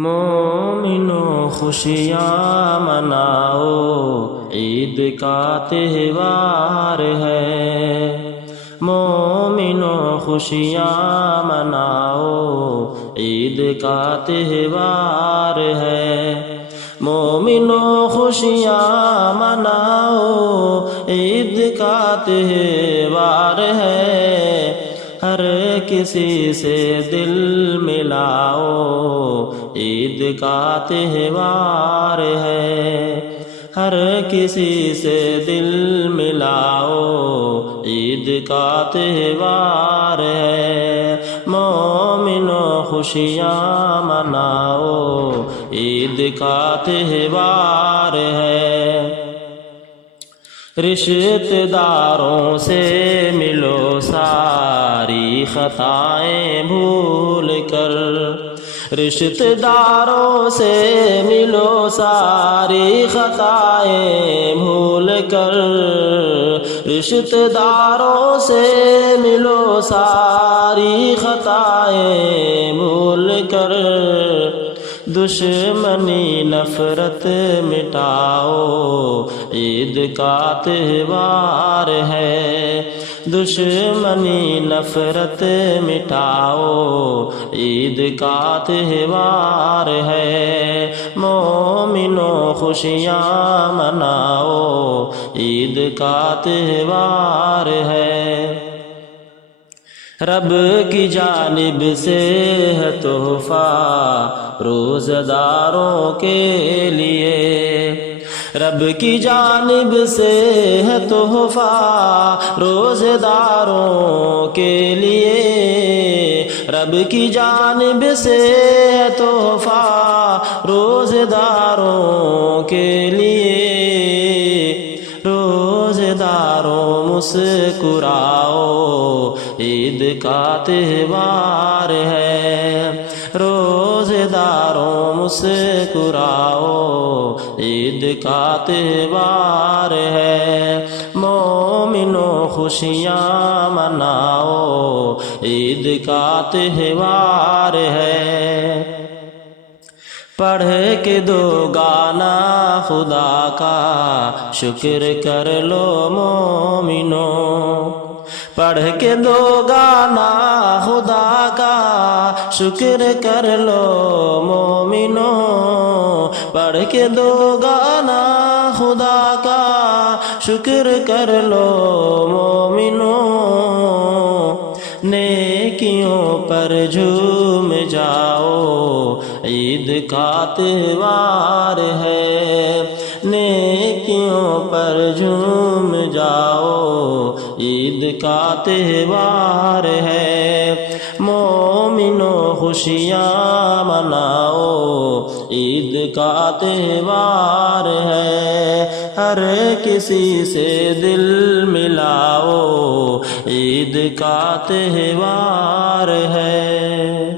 مومنوں خوشیاں مناؤ، عید کا تہوار ہے۔ مومنوں خوشیاں مناؤ، عید کا تہوار ہے۔ مومنوں خوشیاں مناؤ، عید کا تہوار ہے۔ ہر کسی سے دل ملاؤ، عید کا تہوار ہے۔ ہر کسی سے دل ملاؤ، عید کا تہوار ہے۔ مومنوں خوشیاں مناؤ، عید کا تہوار ہے۔ رشتہ داروں سے ملو ساری خطائیں بھول کر، رشتہ داروں سے ملو ساری خطائیں بھول کر، رشتہ داروں سے ملو ساری خطائیں بھول کر۔ دشمنی نفرت مٹاؤ، عید کا تہوار ہے۔ دشمنی نفرت مٹاؤ، عید کا تہوار ہے۔ مومنوں خوشیاں مناؤ، عید کا تہوار ہے۔ رب کی جانب سے ہے تحفہ روزہ داروں کے لیے، رب کی جانب سے ہے تحفہ روزہ داروں کے لیے، رب کی جانب سے ہے تحفہ روزہ داروں کے لیے۔ روزہ داروں مسکراؤ، عید کا تہوار ہے۔ روزہ داروں مسکراؤ، عید کا تہوار ہے۔ مومنوں خوشیاں مناؤ، عید کا تہوار ہے۔ پڑھ کے دو گانا خدا کا شکر کر لو مومنوں، پڑھ کے دو گانا خدا کا شکر کر لو مومنوں، پڑھ کے دو گانا خدا کا شکر کر لو مومنوں۔ نیکیوں پر جھوم جاؤ، عید کا تہوار ہے۔ نیکیوں پر جھوم جاؤ، عید کا تہوار ہے۔ مومنوں خوشیاں مناؤ، عید کا تہوار ہے۔ ہر کسی سے دل ملاؤ، عید کا تہوار ہے۔